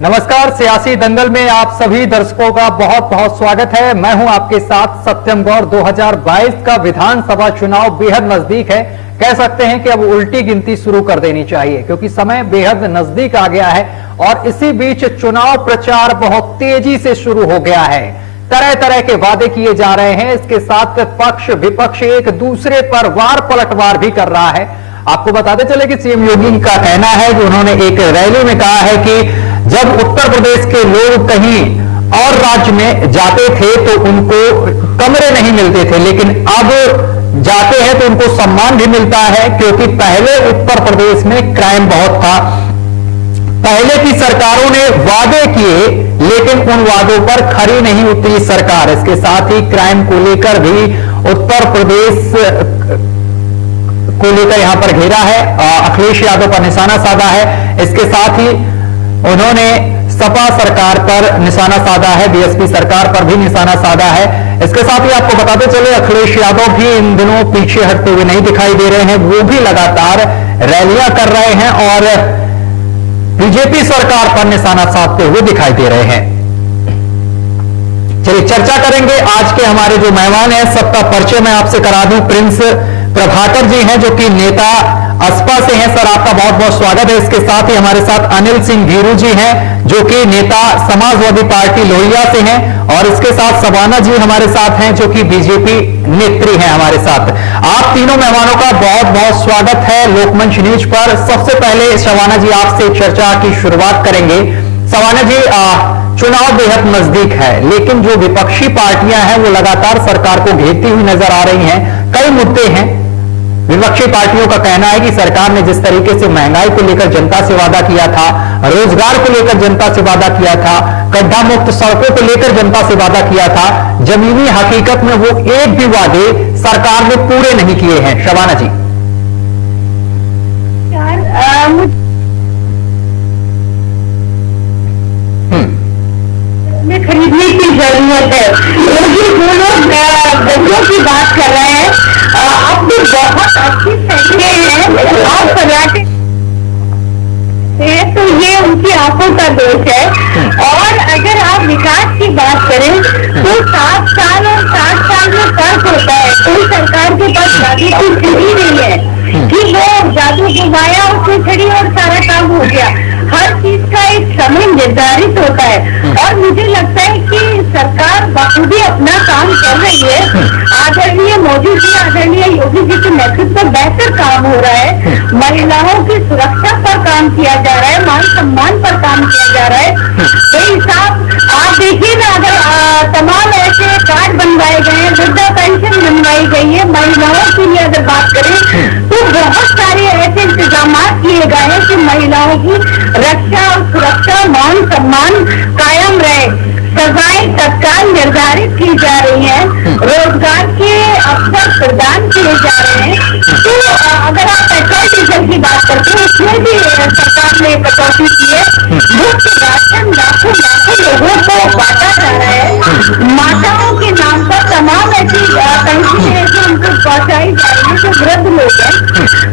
नमस्कार, सियासी दंगल में आप सभी दर्शकों का बहुत बहुत स्वागत है। मैं हूं आपके साथ सत्यम गौर। 2022 का विधानसभा चुनाव बेहद नजदीक है। कह सकते हैं कि अब उल्टी गिनती शुरू कर देनी चाहिए क्योंकि समय बेहद नजदीक आ गया है और इसी बीच चुनाव प्रचार बहुत तेजी से शुरू हो गया है। तरह तरह के वादे किए जा रहे हैं। इसके साथ पक्ष विपक्ष एक दूसरे पर वार पलटवार भी कर रहा है। आपको बताते चले कि सीएम योगी का कहना है कि उन्होंने एक रैली में कहा है कि जब उत्तर प्रदेश के लोग कहीं और राज्य में जाते थे तो उनको कमरे नहीं मिलते थे, लेकिन अब जाते हैं तो उनको सम्मान भी मिलता है क्योंकि पहले उत्तर प्रदेश में क्राइम बहुत था। पहले की सरकारों ने वादे किए लेकिन उन वादों पर खरी नहीं उतरी सरकार। इसके साथ ही क्राइम को लेकर भी उत्तर प्रदेश को लेकर यहां पर घेरा है, अखिलेश यादव पर निशाना साधा है। इसके साथ ही उन्होंने सपा सरकार पर निशाना साधा है, बीएसपी सरकार पर भी निशाना साधा है। इसके साथ ही आपको बताते चले अखिलेश यादव भी इन दिनों पीछे हटते हुए नहीं दिखाई दे रहे हैं। वो भी लगातार रैलियां कर रहे हैं और बीजेपी सरकार पर निशाना साधते हुए दिखाई दे रहे हैं। चलिए चर्चा करेंगे। आज के हमारे जो मेहमान हैं सबका परिचय मैं आपसे करा दूं। प्रिंस प्रभाकर जी हैं जो कि नेता असपा से हैं। सर, आपका बहुत बहुत स्वागत है। इसके साथ ही हमारे साथ अनिल सिंह वीरू जी हैं जो कि नेता समाजवादी पार्टी लोहिया से हैं और इसके साथ शबाना जी हमारे साथ हैं जो कि बीजेपी नेत्री हैं हमारे साथ। आप तीनों मेहमानों का बहुत बहुत स्वागत है लोकमंच न्यूज पर। सबसे पहले शबाना जी आपसे चर्चा की शुरुआत करेंगे। शबाना जी, चुनाव बेहद नजदीक है लेकिन जो विपक्षी पार्टियां हैं वो लगातार सरकार को घेरती हुई नजर आ रही हैं। कई मुद्दे हैं। विपक्षी पार्टियों का कहना है कि सरकार ने जिस तरीके से महंगाई को लेकर जनता से वादा किया था, रोजगार को लेकर जनता से वादा किया था, गड्ढा मुक्त सड़कों को लेकर जनता से वादा किया था, जमीनी हकीकत में वो एक भी वादे सरकार ने पूरे नहीं किए हैं। शबाना जी। खरीदने की जरूरत है क्योंकि जो लोग गड्ढों की बात कर रहे हैं अब भी बहुत अच्छी सड़कें हैं और पर्यटक तो ये उनकी आंखों का दोष है। और अगर आप विकास की बात करें तो 7 साल और 60 साल में फर्क होता है। कोई सरकार के पास जादू की छड़ी नहीं है कि वो जादू घुमाया उसने छड़ी और सारा काम हो गया। हर चीज का एक समय निर्धारित होता है और मुझे लगता है कि सरकार बखूबी अपना काम कर रही है। आदरणीय मोदी जी, आदरणीय योगी जी के नेतृत्व में बेहतर काम हो रहा है। महिलाओं की सुरक्षा पर काम किया जा रहा है, मान सम्मान पर काम किया जा रहा है। बेहिसाब आप देखिए ना, अगर तमाम ऐसे कार्ड बनवाए गए हैं, वृद्धा पेंशन बनवाई गई है, महिलाओं के लिए अगर बात करें तो बहुत सारे ऐसे इंतजाम किए गए हैं कि महिलाओं की रक्षा और सुरक्षा, मान सम्मान कायम रहे। सजाएं तत्काल निर्धारित की जा रही हैं, रोजगार के अवसर प्रदान किए जा रहे हैं। तो अगर आप पेट्रोल डीजल की बात करते हैं उसमें भी सरकार ने कटौती की है। मुफ्त राशन लाखों लोगों को बांटा जा रहा है। माताओं के नाम पर तमाम ऐसी पेंशनें उनको पहुंचाई जा रही है जो वृद्ध लोग हैं।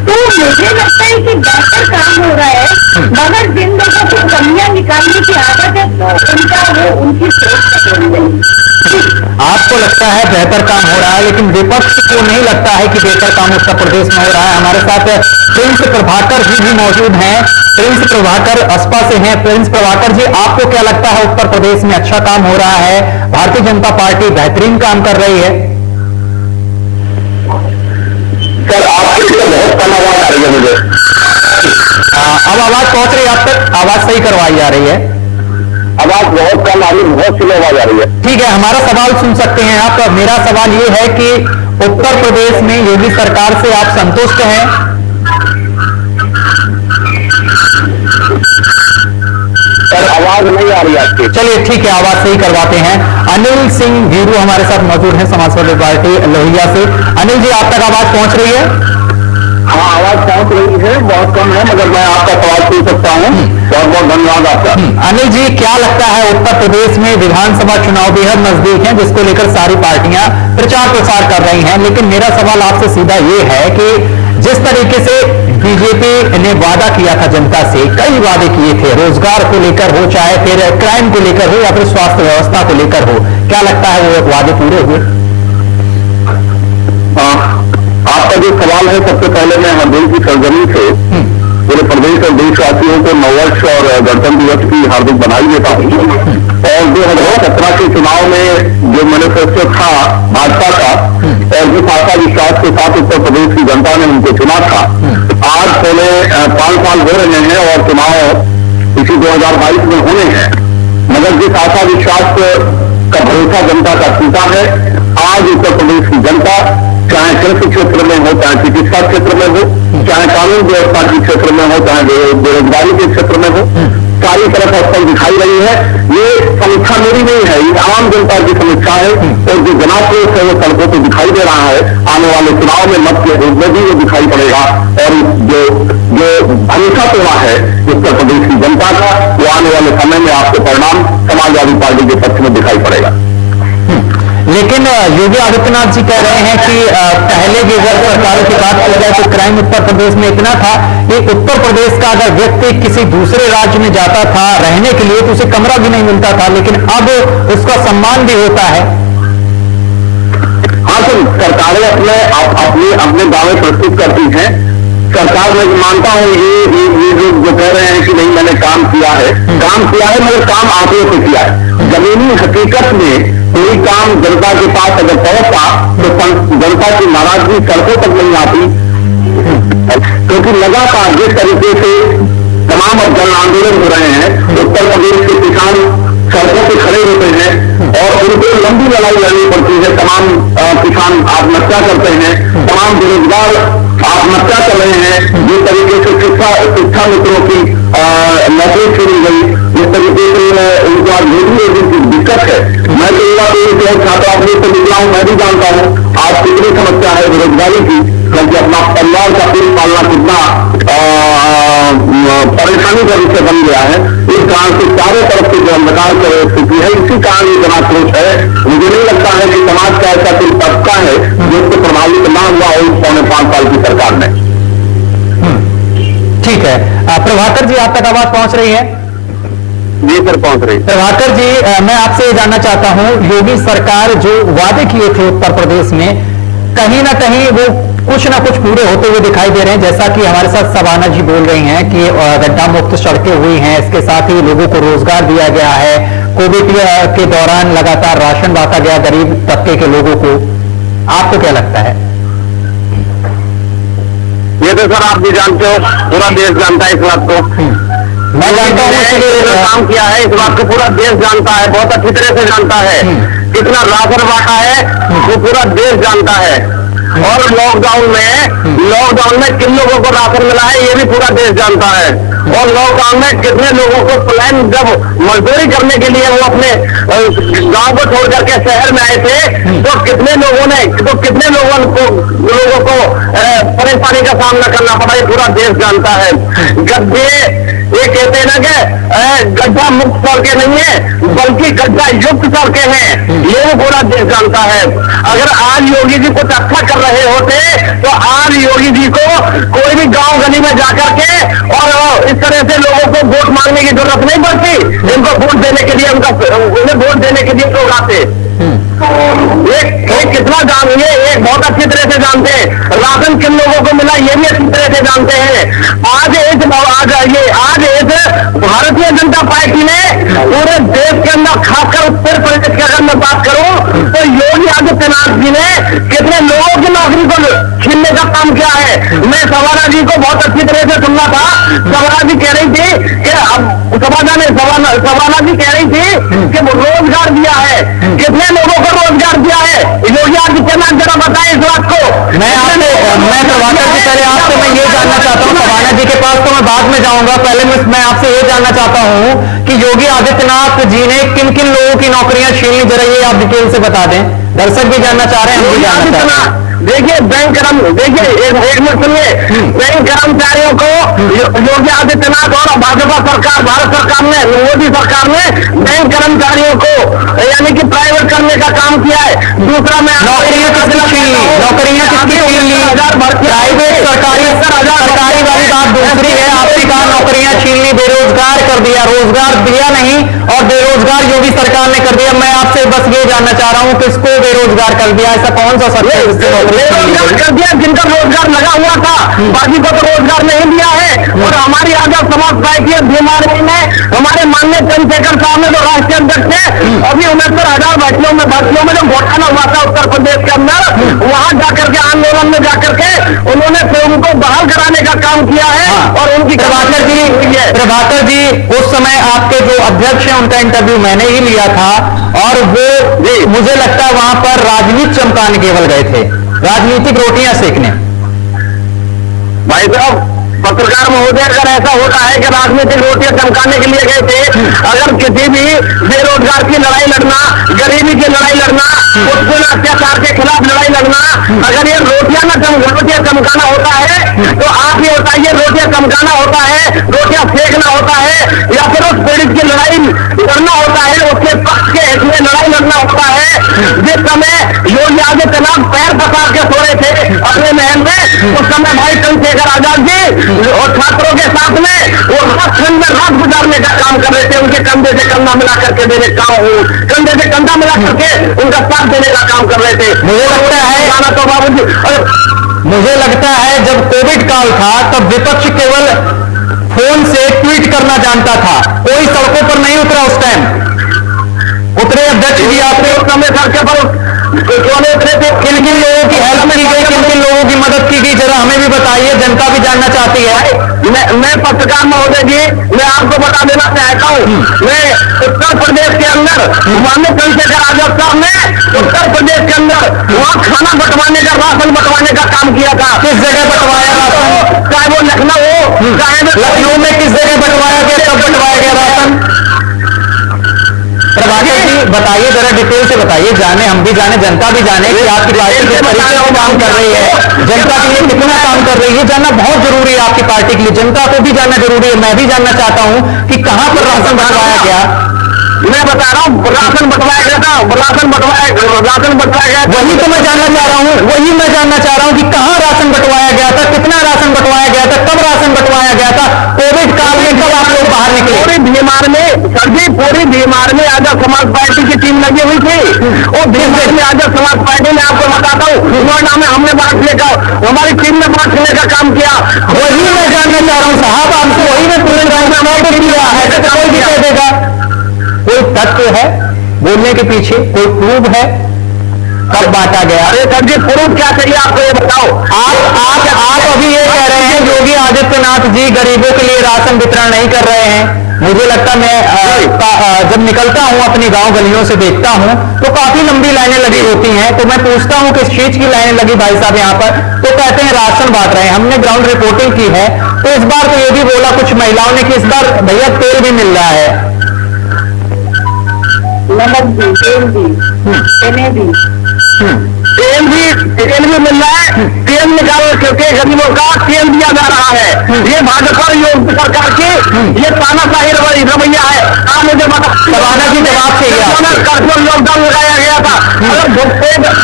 तो मुझे लगता है कि बेहतर काम हो रहा है, मगर जिन लोगों को कमियां निकालने की आदत है तो उनका वो उनकी आपको लगता है बेहतर काम हो रहा है लेकिन विपक्ष को नहीं लगता है कि बेहतर काम उत्तर प्रदेश में हो रहा है। हमारे साथ प्रिंस प्रभाकर जी भी मौजूद हैं। प्रिंस प्रभाकर असपा से हैं। प्रिंस प्रभाकर जी, आपको क्या लगता है उत्तर प्रदेश में अच्छा काम हो रहा है? भारतीय जनता पार्टी बेहतरीन काम कर रही है? सर, आपके लिए बहुत कम आवाज आ रही है मुझे। अब आवाज पहुंच रही है आप तक? आवाज सही करवाई जा रही है? आवाज बहुत कम आ रही है, बहुत सी आवाज आ रही है। ठीक है, हमारा सवाल सुन सकते हैं आप। मेरा सवाल ये है कि उत्तर प्रदेश में योगी सरकार से आप संतुष्ट हैं? सर, आवाज नहीं आ रही है आपकी। चलिए ठीक है, आवाज सही करवाते हैं। अनिल सिंह वीरू हमारे साथ मौजूद हैं समाजवादी पार्टी लोहिया से। अनिल जी, आप तक आवाज पहुंच रही है? हाँ, आवाज पहुंच रही है, बहुत कम है, मगर मैं आपका सवाल पूछ सकता हूँ। बहुत बहुत धन्यवाद आपका। अनिल जी, क्या लगता है उत्तर प्रदेश में विधानसभा चुनाव बेहद नजदीक हैं जिसको लेकर सारी पार्टियां प्रचार प्रसार कर रही हैं, लेकिन मेरा सवाल आपसे सीधा ये है कि जिस तरीके से बीजेपी ने वादा किया था जनता से, कई वादे किए थे, रोजगार को लेकर हो, चाहे फिर क्राइम को लेकर हो या फिर स्वास्थ्य व्यवस्था को लेकर हो। क्या लगता है वो वादे पूरे हुए? आपका जो सवाल है, सबसे पहले मैं हरदोई की सरजमी से पूरे प्रदेश और देशवासियों को नववर्ष और गणतंत्र दिवस की हार्दिक बधाई देता हूँ। और 2017 के चुनाव में जो मैनिफेस्टो था भाजपा का और जिस आशा विश्वास के साथ उत्तर प्रदेश की जनता ने उनको चुना था, आज पहले 5 साल हो रहे हैं और चुनाव इसी 2022 में होने हैं, मगर जिस आशा विश्वास का भरोसा जनता का टूटा है, आज उत्तर प्रदेश की जनता चाहे कृषि क्षेत्र में हो, चाहे चिकित्सा क्षेत्र में हो, चाहे कानून व्यवस्था के क्षेत्र में हो, चाहे बेरोजगारी के क्षेत्र में हो, सारी तरफ अवस्था दिखाई रही है। ये समीक्षा मेरी नहीं है, ये आम जनता की समीक्षा है और जो जनाक्रोश है वो सड़कों पर दिखाई दे रहा है। आने वाले चुनाव में मत के रूप में भी वो दिखाई पड़ेगा और जो भरोसा तोड़ा है उत्तर प्रदेश की जनता का, वो आने वाले समय में आपको परिणाम समाजवादी पार्टी के पक्ष में दिखाई पड़ेगा। लेकिन योगी आदित्यनाथ जी कह रहे हैं कि पहले की अगर सरकारों की बात की जाए तो क्राइम उत्तर प्रदेश में इतना था कि उत्तर प्रदेश का अगर व्यक्ति किसी दूसरे राज्य में जाता था रहने के लिए तो उसे कमरा भी नहीं मिलता था, लेकिन अब उसका सम्मान भी होता है। हाँ, तो सरकारें अपने दावे प्रस्तुत करती हैं। सरकार मैं मानता हूँ ये जो कह रहे हैं कि नहीं मैंने काम किया है मगर काम आंकड़ों से किया है। जमीनी हकीकत में कोई काम जनता के पास अगर पहुंचा तो जनता की नाराजगी सड़कों तक नहीं आती, क्योंकि लगातार जिस तरीके से तमाम जन आंदोलन हो रहे हैं, उत्तर प्रदेश के किसान सड़कों पे खड़े होते हैं और उनको लंबी लड़ाई लड़नी पड़ती है। तमाम किसान आत्महत्या करते हैं, तमाम बेरोजगार आत्महत्या कर रहे हैं। जिस तरीके से शिक्षा मित्रों की नौकरी छीनी गई, जिस तरीके से उनको आज रोजी की दिक्कत है, मैं तो युवा छात्रा अपने से निकला हूँ, मैं भी जानता हूँ आज कितनी समस्या है बेरोजगारी की, क्योंकि अपना परिवार का पेट पालना कितना परेशानी का विषय बन गया है। इस कारण से चारों तरफ से जो अंधकार की स्थिति है, इसी कारण ये जनाक्रोश है। मुझे नहीं लगता है कि समाज का ऐसा कोई तबका है जिसको प्रभावित ना हुआ हो इस 5.5 साल की सरकार में। ठीक है, प्रभाकर जी आप तक आवाज पहुंच रही है? जी सर, पहुंच रही। प्रभाकर जी, मैं आपसे ये जानना चाहता हूं, योगी सरकार जो वादे किए थे उत्तर प्रदेश में, कहीं ना कहीं वो कुछ ना कुछ पूरे होते हुए दिखाई दे रहे हैं। जैसा कि हमारे साथ सबाना जी बोल रही हैं कि गड्ढा मुक्त सड़कें हुई हैं, इसके साथ ही लोगों को रोजगार दिया गया है, कोविड के दौरान लगातार राशन बांटा गया गरीब तबके के लोगों को। आपको क्या लगता है? ये तो सर आप भी जानते हो, पूरा देश जानता है इस बात को। मैं जानता हूँ काम किया है, इस बात को पूरा देश जानता है, बहुत अच्छी तरह से जानता है। कितना राशन बांटा है वो पूरा देश जानता है। और लॉकडाउन में किन लोगों को राशन मिला है ये भी पूरा देश जानता है। और लॉकडाउन में कितने लोगों को प्लान, जब मजदूरी करने के लिए वो अपने गांव को छोड़ करके शहर में आए थे, तो कितने लोगों को परेशानी का सामना करना पड़ा, ये पूरा देश जानता है। गड्ढे ये कहते हैं ना कि गड्ढा मुक्त सड़कें नहीं है बल्कि गड्ढा युक्त सड़कें हैं, ये भी पूरा देश जानता है। अगर आज योगी जी कुछ अच्छा कर रहे होते तो आज योगी जी को कोई भी गांव गली में जाकर के और इस तरह से लोगों को वोट मांगने की जरूरत नहीं पड़ती। इनको वोट देने के लिए उन्हें वोट देने के लिए लोग आते। एक कितना जान, ये बहुत अच्छी तरह से जानते हैं। राशन किन लोगों को मिला ये भी अच्छी तरह से जानते हैं। आज भारतीय जनता पार्टी ने पूरे देश के अंदर, खासकर उत्तर प्रदेश की अगर मैं बात करूं, तो योगी आदित्यनाथ जी ने कितने लोगों की नौकरी को छीनने का काम किया है। मैं सवाना जी को बहुत अच्छी तरह से सुनना था। सवाना जी कह रही थी कि अब सवाना जी कह रही थी कि रोजगार दिया है, कितने लोगों को रोजगार दिया है योगी आदित्यनाथ, जरा बताएं इस बात को। मैं प्रभाकर जी पहले आपसे मैं ये जानना चाहता हूँ, सवाना जी के पास तो मैं बाद में जाऊंगा, पहले मैं आपसे ये जानना चाहता हूँ कि योगी आदित्यनाथ जी ने किन किन लोगों की नौकरियां छीन ली, जरा ये आप डिटेल से बता दें। दर्शक भी जानना चाह रहे हैं, हम भी जानना चाह रहे हैं। देखिए एक मिनट सुनिए। बैंक कर्मचारियों को योगी आदित्यनाथ और भाजपा सरकार, भारत सरकार ने, मोदी सरकार ने बैंक कर्मचारियों को यानी कि प्राइवेट करने का काम किया है। दूसरा मैं नौकरियां किसकी छीन ली? प्राइवेट सरकारी वाले बात दूसरी है, आपने कहा नौकरियां छीन ली, बेरोजगार कर दिया, रोजगार दिया नहीं और बेरोजगार योगी सरकार ने कर दिया। मैं आपसे बस ये जानना चाह रहा हूं किसको बेरोजगार कर दिया, ऐसा कौन सा सत्य है जिससे बेरोजगार कर दिया? जिनका रोजगार लगा हुआ था, बाकी को तो रोजगार नहीं दिया है। और हमारी आजाद समाज पार्टी बीमारी में हमारे माननीय चंद्रशेखर साहब ने जो राष्ट्रीय अध्यक्ष थे, अभी 69,000 भर्तियों में जो घोटाला हुआ था उत्तर प्रदेश के अंदर, वहां जाकर के आंदोलन में जाकर के उन्होंने फिल्म को बहाल कराने का काम किया है। और उनकी प्रभाकर जी उस समय आपके जो अध्यक्ष हैं उनका इंटरव्यू मैंने ही लिया था और वो मुझे लगता है वहां पर राजनीति चमकाने केवल गए थे, राजनीतिक रोटियां सेकने। भाई साहब, पत्रकार महोदय, अगर ऐसा होता है कि राजनीतिक रोटियां चमकाने के लिए गए थे, अगर किसी भी बेरोजगार की लड़ाई लड़ना, गरीबी की लड़ाई लड़ना, उत्पीड़न अत्याचार के खिलाफ लड़ाई लड़ना, अगर ये रोटियां चमकाना होता है तो आप ये बताइए, रोटियां चमकाना होता है, रोटियां फेंकना होता है, या फिर उस पीड़ित की लड़ाई लड़ना होता है, उसके पक्ष के हित में लड़ाई लड़ना होता है। जिस समय योगी आदित्यनाथ पैर पसार के सो रहे थे अपने महल में, उस समय भाई चंद्रशेखर आजाद जी और छात्रों के साथ में वो रात गुजारने का काम कर रहे थे, उनके कंधे से कंधा मिला करके देने का, कंधे से कंधा मिला करके उनका साथ देने का काम कर रहे थे। मुझे लगता है गाना तो बाबूजी, मुझे लगता है जब कोविड काल था तब विपक्ष केवल फोन से ट्वीट करना जानता था, कोई सड़कों पर नहीं उतरा उस टाइम। उतरे अध्यक्ष जी आपने उस समय सड़क पर उतरे थे, किन किन लोगों की हेल्प की गई, किन किन लोगों की मदद की गई, जरा हमें भी बताइए, जनता भी जानना चाहती है। मैं पत्रकार महोदय जी, मैं आपको बता देना चाहता हूँ, मैं उत्तर प्रदेश के अंदर माननीय चंद्रशेखर आजाद साहब ने उत्तर प्रदेश के अंदर वहाँ खाना बंटवाने का, राशन बंटवाने का काम किया था। किस जगह बंटवाया राशन? चाहे वो लखनऊ हो, चाहे लखनऊ में किस जगह बंटवाया गया, कब बंटवाया गया राशन? प्रभाकर जी बताइए, जरा डिटेल से बताइए, जाने, हम भी जाने, जनता भी जाने कि आपकी पार्टी किस तरीके से काम कर रही है, जनता के लिए कितना काम कर रही है, जानना बहुत जरूरी है। आपकी पार्टी के लिए जनता को भी जानना जरूरी है। मैं भी जानना चाहता हूं कि कहां पर राशन बंटवाया गया। मैं बता रहा हूँ, राशन बंटवाया गया था, राशन बंटवाया गया। वही तो मैं जानना चाह रहा हूँ, वही मैं जानना चाह रहा हूँ कि कहां राशन बंटवाया गया था, कितना राशन बंटवाया गया था, कब राशन बंटवाया गया था, कोविड काल में कब आप लोग बाहर निकले? पूरी भीमार में, सर जी, पूरी भीमार में आजाद समाज पार्टी की टीम लगी हुई थी। और भीमार में आजाद समाज पार्टी ने, आपको बताता हूँ, नोएडा में हमने बांटने का, हमारी टीम ने बांटने का काम किया। वही मैं जानना चाह रहा हूँ साहब, आपको वही मैं पूरे कोई भी कह देगा, कोई तथ्य है बोलने के पीछे, कोई प्रूफ है कब बांटा गया? अरे सर जी, प्रूफ क्या चाहिए आपको, ये बताओ। आप अभी ये कह रहे हैं योगी आदित्यनाथ जी गरीबों के लिए राशन वितरण नहीं कर रहे हैं। मुझे लगता है मैं जब निकलता हूं अपनी गांव गलियों से देखता हूं तो काफी लंबी लाइनें लगी होती हैं, तो मैं पूछता हूं किस चीज की लाइनें लगी भाई साहब यहाँ पर, तो कहते हैं राशन बांट रहे हैं। हमने ग्राउंड रिपोर्टिंग की है तो इस बार तो ये भी बोला कुछ महिलाओं ने कि इस बार भैया तेल भी मिल रहा है, नमक भी, तेल भी, चने भी, तेल भी मिल रहा है। तेल निकाल करके गरीबों का तेल दिया जा रहा है। ये भाजपा योगी सरकार की ये तानाशाही रवैया है। आप मुझे बता, सवाना जी जवाब चाहिए। कर्फ्यू लॉकडाउन लगाया गया था, अगर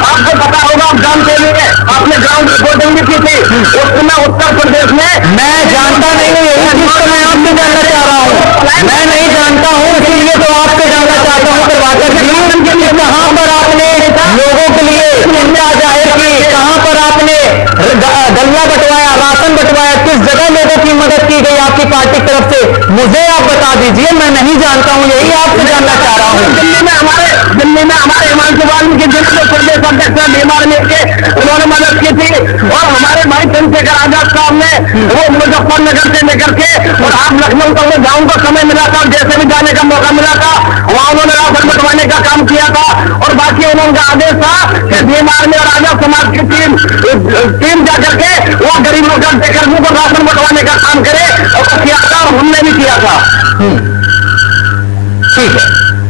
आपको पता होगा, आप जानते हुए आपने ग्राउंड रिपोर्टिंग भी की थी उस समय उत्तर प्रदेश में। मैं जानता नहीं हूँ, यही चीज तो मैं आपसे जानना चाह रहा हूँ। मैं नहीं जानता हूँ, इसीलिए तो आपसे जानना चाहता हूँ प्रभाकर जी, कहाँ पर आपने लोगों के लिए चिंता जाहिर की, कहां पर आपने गल्ला बंटवाया, राशन बंटवाया, किस जगह लोगों की मदद की गई आपकी पार्टी की तरफ से, मुझे आप बता दीजिए, मैं नहीं जानता हूं, यही आपसे जानना चाह रहा हूं। दिल्ली में हमारे हिमांशु वाल्मीकि जिले प्रदेश अध्यक्ष बीमार मिलके उन्होंने मदद की थी। और हमारे भाई चंद्रशेखर आजाद साहब ने वो मुजफ्फरनगर से लेकर के और आप लखनऊ तक में जाऊं का समय मिला था, जैसे भी जाने का मौका मिला था वहां उन्होंने राशन बंटवाने का काम किया था। और बाकी उन्होंने आदेश था कि बीमार में और आजाद समाज की टीम जाकर के वो गरीबों का गरीबों को राशन बंटवाने का काम करे, और किया था, और हमने भी किया था।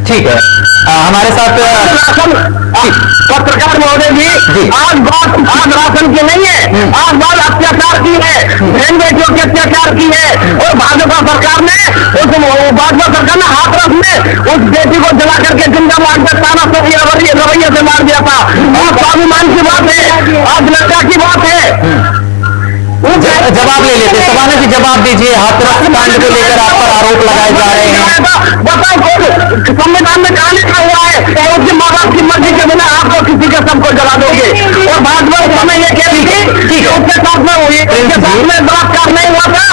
ठीक है, हमारे साथ राशन, पत्रकार महोदय जी, आज राशन की नहीं है, आज बात अत्याचार की है, बहन बेटियों के अत्याचार की है। और भाजपा सरकार ने हाथरस में उस बेटी को जला करके जिंदा मार के रवैये से मार दिया था। और स्वाभिमान की बात है, आज लज्जा की बात है। जवाब ले लेते। सबाना जी जवाब दीजिए, हाथरस कांड को लेकर आप पर आरोप लगाए जा रहे हैं। बताओ संविधान में कहा लिखा हुआ है कि उसके माँ बाप की मर्जी के बिना आपको किसी के सबको जला दोगे, और भाजपा हमें ये कह रही थी कि उसके साथ में हुई, उसके साथ में बलात्कार नहीं हुआ था,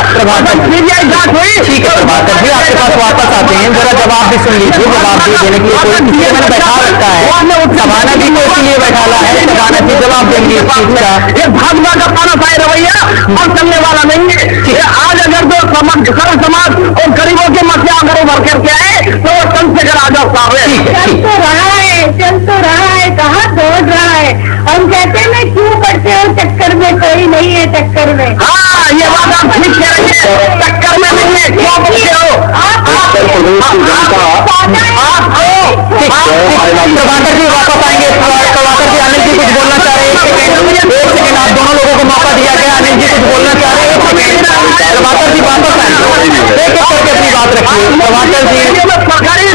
सीबीआई जांच हुई। ठीक है प्रभाकर जी, आपके पास वापस आते हैं, जरा जवाब भी सुन लीजिए। जवाब भी देने के लिए कोई किसी मैंने बैठा रखा है, सबाना जी को इसलिए बैठाला है, सबाना जी जवाब देंगे इस चीज का। ये भाजपा का तानाशाही रवैया और चलने वाला नहीं है। आज अगर जो सर्व समाज और गरीबों की मसला अगर उभर करके आए तो वो चल से आ जाओ साहब। चल तो रहा है, कहाँ दौड़ रहा है। हम कहते हैं ना क्यों पड़ते हो चक्कर में, कोई नहीं है चक्कर में। हाँ, ये बात आप ठीक कह रही है, चक्कर में नहीं है, क्यों पड़ते हो उत्तर प्रदेश की जनता प्रभाकर जी वापस आएंगे। प्रभाकर जी, अनिल जी कुछ बोलना चाह रहे हैं, एक सेकंड आप दोनों लोगों को मौका दिया गया। अनिल जी कुछ बोलना चाह रहे हैं, प्रभाकर जी वापस आए, एक एक करके अपनी बात रखिए। प्रभाकर जी, सरकारी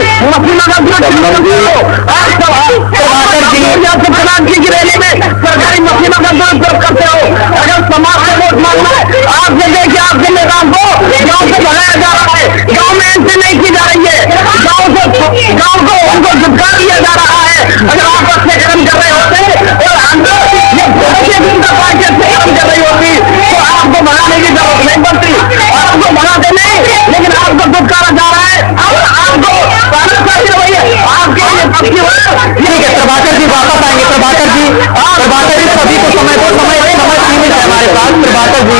प्रधान जी की रैली में सरकारी मशीनों का दुरुपयोग करते हो। अगर समाज से वोट मांगना है, आप जगह कि आपके नेताओं को गाँव से भगाया जा रहा है, गाँव में एंट्री नहीं की जा रही है, गाँव को उनको झुटकार दिया जा रहा है। अगर आप अच्छे कर्म कर रहे होते और भारतीय जनता पार्टी अच्छे कर्म कर रही होती तो आपको भगाने की जरूरत नहीं पड़ती। आपको भगाते नहीं, लेकिन आपको झुटकारा जा रहा है और आपको आपके ठीक है प्रभाकर जी वापस आएंगे। प्रभाकर जी सभी को समय सीमित है हमारे पास। प्रभाकर जी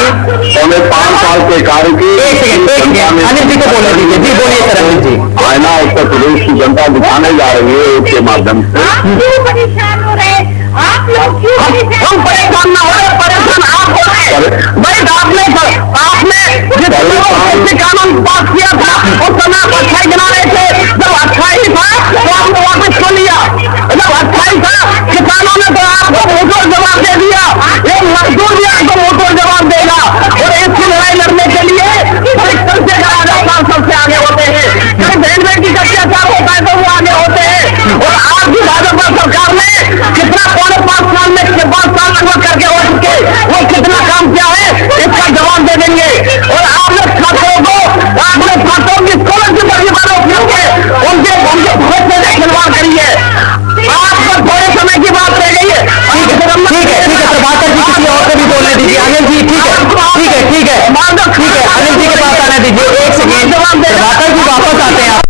हमें 5 साल के कार्य की एक सेकंड अनिल जी को बोलने दीजिए। जी बोलिए सर अनिल जी। आईना उत्तर प्रदेश की जनता दिखाने जा रही है उसके माध्यम से। आप क्यों परेशान हो रहे हैं? आप लोग क्यों हम परेशान ना हो रहे, परेशान आप हो रहे। भाई आपने जिस कानून पास किया था उस समय आप अच्छाई गिना रहे थे। जब अच्छाई था तो आपने वापस खो लिया। जब अच्छाई था किसानों ने तो आपको मुंहतोड़ जवाब दे दिया, एक मजदूर भी आपको मुंहतोड़ जवाब देगा। और इसकी लड़ाई लड़ने के लिए सबसे सबसे आगे होते हैं। जब बहन बेटी का अत्याचार होता है तो वो आगे होते हैं। और आज की भाजपा सरकार ने कितना 5 साल लगभग करके हो चुके, वो कितना काम किया है इसका जवाब दे देंगे। और आपने छात्रों की स्कॉलरशिप पर उनके बहुत से खिलवाड़ करी है। आपको थोड़े समय की बात रह गई है। ठीक है प्रभाकर जी किसी और को भी बोलने दीजिए। अनिल जी ठीक है अनिल जी के पास आने दीजिए। एक सेकेंड प्रभाकर जी वापस आते हैं।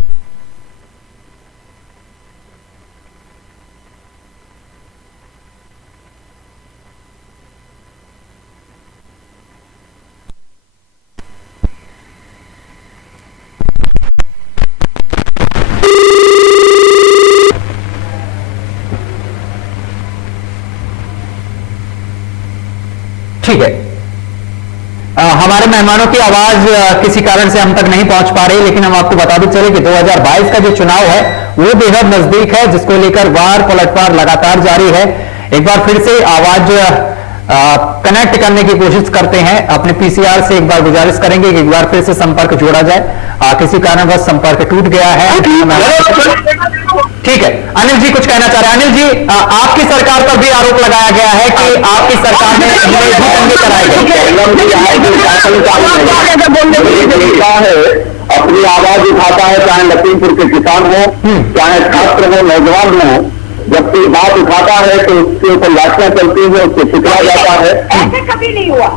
ठीक है, हमारे मेहमानों की आवाज किसी कारण से हम तक नहीं पहुंच पा रही, लेकिन हम आपको बता दें चले कि 2022 का जो चुनाव है वो बेहद नजदीक है, जिसको लेकर वार पलटवार लगातार जारी है। एक बार फिर से आवाज कनेक्ट करने की कोशिश करते हैं, अपने पीसीआर से एक बार गुजारिश करेंगे कि एक बार फिर से संपर्क जोड़ा जाए। किसी कारणवश संपर्क टूट गया है। ठीक है, अनिल जी कुछ कहना चाह रहे हैं। अनिल जी, आपकी सरकार पर भी आरोप लगाया गया है कि आपकी सरकार ने दंगे कराए गए। अपनी आवाज उठाता है, चाहे लखीमपुर के किसान हो, चाहे छात्र हो, नौजवान हो, जब कोई बात उठाता है तो उसके ऊपर लाठियां चलती है, उसको पिटवा जाता है। ऐसे कभी नहीं हुआ।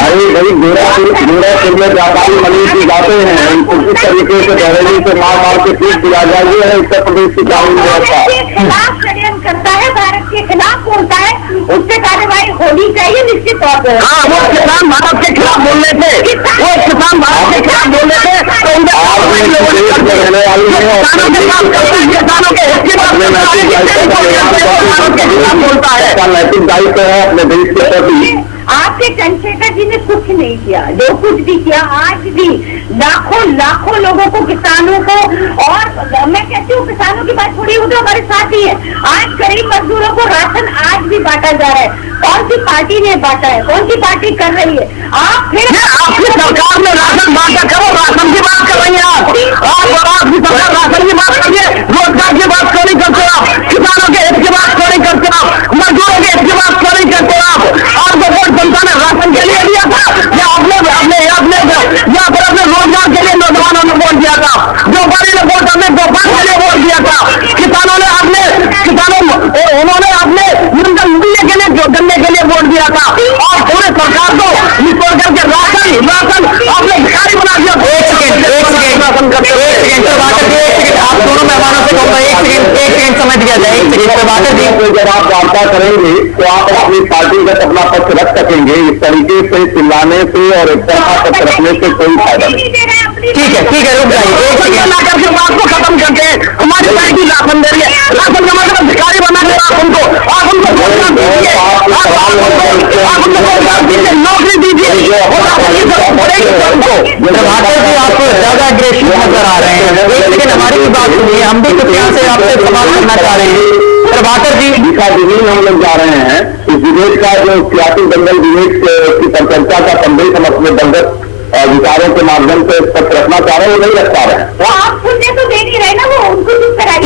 अरे भाई गोरा के लिए व्यापारी मरीज की बातें हैं, उनको किस तरीके से बहरेली से मार के पीट दिया जाए, ये है उत्तर प्रदेश की कानून व्यवस्था। खिलाफ षड्यंत्र करता है, भारत के खिलाफ बोलता है, उससे कार्रवाई होनी चाहिए निश्चित तौर पर। हाँ, वो किसान भारत के खिलाफ बोल रहे थे, वो किसान भारत के खिलाफ बोल रहे थे तो उनके किसानों के हित की बात बोलता है। नैतिक दायित्व है अपने देश के प्रति। आपके चंद्रशेखर जी ने कुछ नहीं किया, जो कुछ भी किया आज भी लाखों लोगों को, किसानों को, और मैं कहती हूँ किसानों की बात थोड़ी, वो तो हमारे साथ ही है। आज गरीब मजदूरों को राशन आज भी बांटा जा रहा है। कौन सी पार्टी ने बांटा है? कौन सी पार्टी कर रही है? आप फिर आपकी सरकार ने राशन बांटा, करो राशन की बात कर रही है आप आपकी सरकार राशन की बात करिए, रोजगार की बात क्यों नहीं करते आप? किसानों के हित की बात क्यों नहीं करते आप? मजदूरों के हित की बात क्यों नहीं करते आप? आपको वोट जनता ने राशन के लिए दिया था या वोट दिया था और पूरे सरकार को निचोड़ करके राशन आपने भिखारी बना दिया। एक सेकंड आप दोनों मेहमानों से कहूंगा, एक सेकंड समय दिया जाए। एक सेकंड प्रभाकर जी, जब आप वार्ता करेंगे तो आप अपनी पार्टी का अपना पक्ष रख सकेंगे। इस तरीके से चिल्लाने से और एक तरफा पक्ष रखने से कोई फायदा नहीं। ठीक है रुक जाइए, एक सेकंड ला करके बात को खत्म करते हैं। हमारी पार्टी राशन दे रही है, राशन का मतलब भिखारी बना के आप उनको रोजगार दीजिए, आप उनको रोजगार दीजिए, नौकरी दीजिए। प्रभाकर जी आप ज्यादा अग्रेसिव नजर आ रहे हैं। एक सेकंड हमारी भी बात सुनिए, हम भी कुछ यहाँ से आपसे सवाल करना चाह रहे हैं। प्रभाकर जी, दिशाहीन हम लोग जा रहे हैं। इस विधेयक का जो सियासी दंगल विधेयक की परिचर्चा का संदेश हम अपने दंगल विचारों के माध्यम से स्पष्ट रखना चाह रहे हैं, वो नहीं रख पा रहे हैं। वो आप सुनने तो दे नहीं रहे ना, वो उनको चुप कराइए।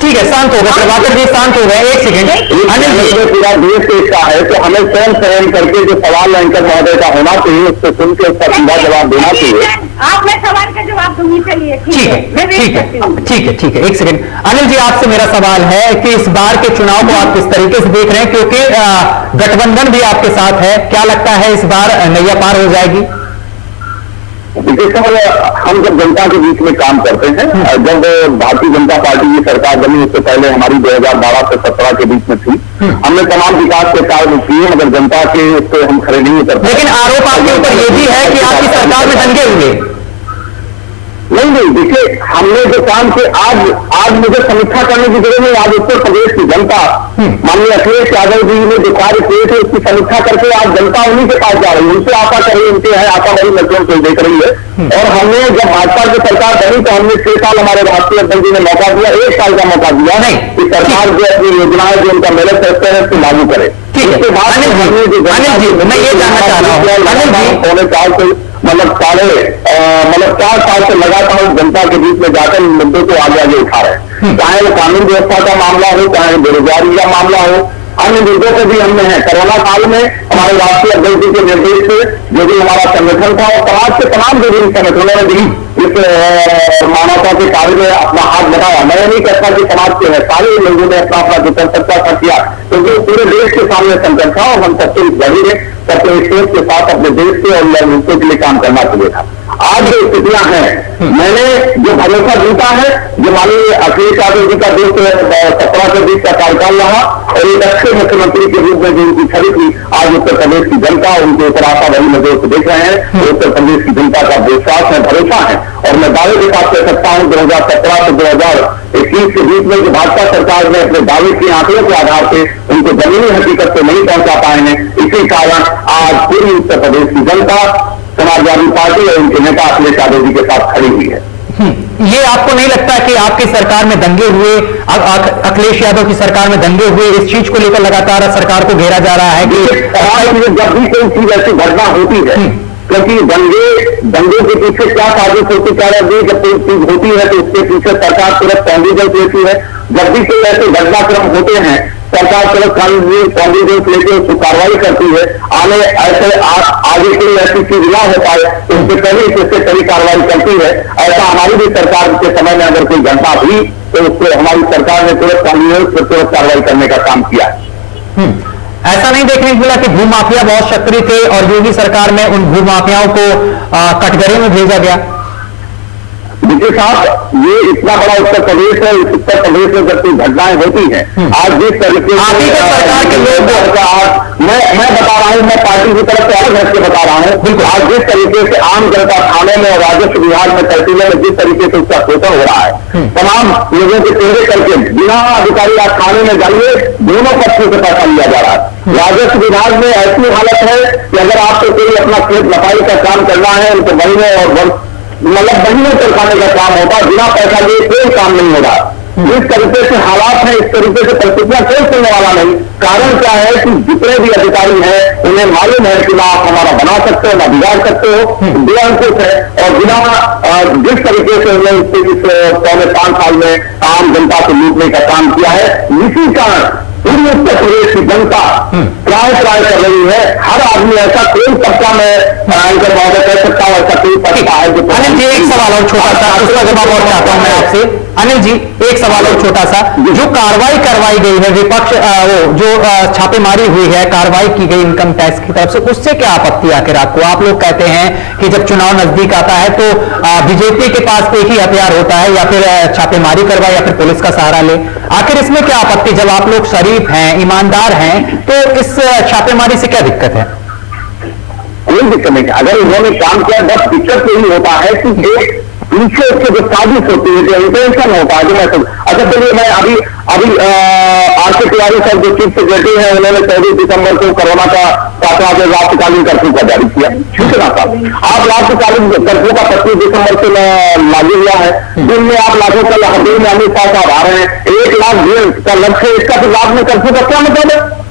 ठीक है शांत हो गए प्रभाकर जी, शांत हो गए। एक सेकंड अनिल जी, पूरा देश देखता है तो हमें स्वयं करके जो सवाल एंकर महोदय का होना चाहिए उसको सुन के उसका सीधा जवाब देना चाहिए। आप मैं सवाल का जवाब दूंगी, चलिए ठीक है। ठीक है एक सेकंड अनिल जी, आपसे मेरा सवाल है कि इस बार के चुनाव को आप किस तरीके से देख रहे हैं, क्योंकि गठबंधन भी आपके साथ है, क्या लगता है इस बार नैया पार हो जाएगी? देखिए सर, हम जब जनता के बीच में काम करते हैं, जब भारतीय जनता पार्टी की सरकार बनी उससे पहले हमारी 2012 से 17 के बीच में थी, हमने तमाम विकास के कार्य किए, मगर जनता के उससे हम खड़े नहीं उतर पाए। लेकिन आरोप आपके ऊपर ये भी है कि आपकी सरकार में दंगे हुए। नहीं, देखिए हमने जो काम किए, आज मुझे समीक्षा करने की जरूरत नहीं। आज उत्तर प्रदेश की जनता माननीय अखिलेश यादव जी ने जो कार्य किए थे उसकी समीक्षा करके आज जनता उन्हीं के पास जा रही है, उनसे आशा कर रही है, उनके यहाँ आशा बड़ी नजरों से देख रही है। और हमने जब भाजपा की सरकार बनी तो हमने 6 साल हमारे राष्ट्रीय अध्यक्ष जी ने मौका दिया, 1 साल का मौका दिया कि सरकार जो अपनी योजनाएं जो उनका मेरे सकते हैं उसको लागू करे। उसके बाद अनिल जी, मैं ये जानना चाह रहा हूँ, अनिल जी, पौने साल से मतलब 4 साल से लगातार जनता के बीच में जाकर इन मुद्दों को आगे उठा रहे हैं, चाहे वो कानून व्यवस्था का मामला हो, चाहे बेरोजगारी का मामला हो, अन्य मुद्दों पे भी हमने हैं। कोरोना काल में हमारे राष्ट्रीय अध्यक्ष जी के निर्देश से जो भी हमारा संगठन था और समाज के तमाम जो भी संगठनों ने भी इस मानवता के कार्य में अपना हाथ बढ़ाया। मैं नहीं कहता कि समाज के है, सारे लोगों ने अपना जो कर सकता था किया, क्योंकि पूरे देश के सामने संकट था और हम सबसे जरूर है सबके स्टेट के साथ अपने देश के और लोगों के लिए काम करना चाहिए था। आज जो स्थितियां हैं, मैंने जो भरोसा जीता है, जो माननीय अखिलेश यादव जी का 2017 के बीच का कार्यकाल रहा और एक अच्छे मुख्यमंत्री के रूप में जो उनकी छवि थी, आज उत्तर प्रदेश की जनता उनके ऊपर आशा भरी नजरों से देख रहे हैं। उत्तर प्रदेश की जनता का विश्वास है, भरोसा है और मैं दावे के साथ कह सकता हूं 2017 से 2021 के बीच में जो भाजपा सरकार ने अपने दावे के आंकड़ों के आधार पर उनको जमीनी हकीकत से नहीं पहुंचा पाए हैं, इसी कारण आज पूरी उत्तर प्रदेश की जनता समाजवादी पार्टी और उनके नेता अखिलेश यादव जी के साथ खड़ी हुई है। ये आपको नहीं लगता कि आपकी सरकार में दंगे हुए, अखिलेश यादव की सरकार में दंगे हुए, इस चीज को लेकर लगातार सरकार को घेरा जा रहा है कि जब भी कोई चीज ऐसी घटना होती है, क्योंकि दंगे के पीछे क्या साजिश होती क्या रहती है, जब कोई चीज होती है तो उसके पीछे सरकार तुरंत कॉन्फिडेंस लेती है। जब भी कोई ऐसे घटनाक्रम होते हैं सरकार तुरंत कॉन्फिडेंस लेकर उसको कार्रवाई करती है। आगे कोई ऐसी चीज ना हो पाए तो उससे कड़ी कार्रवाई करती है। ऐसा हमारी भी सरकार के समय में अगर कोई घटना हुई तो उसको हमारी सरकार ने तुरंत कॉन्फिडेंस पर तुरंत कार्रवाई करने का काम किया है। ऐसा नहीं देखने को मिला कि भूमाफिया बहुत सक्रिय थे और योगी सरकार में उन भूमाफियाओं को कटघरे में भेजा गया। देखिए साहब, ये इतना बड़ा उत्तर प्रदेश है, इस उत्तर प्रदेश में जब कोई घटनाएं होती हैं, आज जिस तरीके से सरकार के लोग मैं बता रहा हूँ, मैं पार्टी की तरफ से अलग हट के बता रहा हूँ, आज जिस तरीके से आम जनता थाने में और राजस्व विभाग में तहसील में जिस तरीके से उसका शोषण हो रहा है, तमाम लोगों के चेहरे करके बिना अधिकारी आप थाने में जाइए, दोनों पक्षों से पैसा लिया जा रहा है। राजस्व विभाग में ऐसी हालत है कि अगर आपको कोई अपना खेत नपाई का काम करना है उनको महीने और महीनों तक खाने का काम होता है, बिना पैसा लिए कोई काम नहीं हो रहा। इस तरीके से हालात है, इस तरीके से परिस्थितियां कोई सुनने वाला नहीं। कारण क्या है कि जितने भी अधिकारी हैं उन्हें मालूम है कि ना आप हमारा बना सकते हो ना बिगाड़ सकते हो, बेअंकुश है और बिना जिस तरीके से उन्हें इस 5 साल में आम जनता को लूटने का काम किया है, इसी कारण पूरी उत्तर प्रदेश की जनता प्राण ट्राई कर रही है। हर आदमी, ऐसा कोई तबका में एंकर महोदय कह सकता हूं, ऐसा कोई तबका है जो। अनिल जी एक सवाल और छोटा सा, उसका जवाब और चाहता हूं मैं आपसे। अनिल जी एक सवाल और छोटा सा, जो कार्रवाई करवाई गई है विपक्ष, जो छापेमारी हुई है, कार्रवाई की गई इनकम टैक्स की तरफ से, उससे क्या आपत्ति आखिर आपको? आप लोग कहते हैं कि जब चुनाव नजदीक आता है तो बीजेपी के पास एक ही हथियार होता है, या फिर छापेमारी करवाए या फिर पुलिस का सहारा ले। आखिर इसमें क्या आपत्ति? जब आप लोग शरीफ हैं, ईमानदार हैं, तो इस छापेमारी से क्या दिक्कत है? कोई दिक्कत नहीं। अगर उन्होंने काम किया, बस दिक्कत यही होता है कि एक पीछे उसके जो साजिश होती है, जो इंटेंशन होता है, जो मैं अच्छा चलिए मैं अभी आर.के. तिवारी सर जो चीफ सेक्रेटरी है, उन्होंने 24 दिसंबर को कोरोना का 7वां जो राष्ट्रकालीन कर्फ्यू का जारी किया, ठीक है ना साहब? आप राष्ट्रकालीन कर्फ्यू का 25 दिसंबर से लागू हुआ है, दिन में आप लागू कर दिन में अमित शाह साहब आ रहे हैं, 1 लाख भेड़ का लक्ष्य, इसका तो लाभ में कर्फ्यू का क्या मतलब है?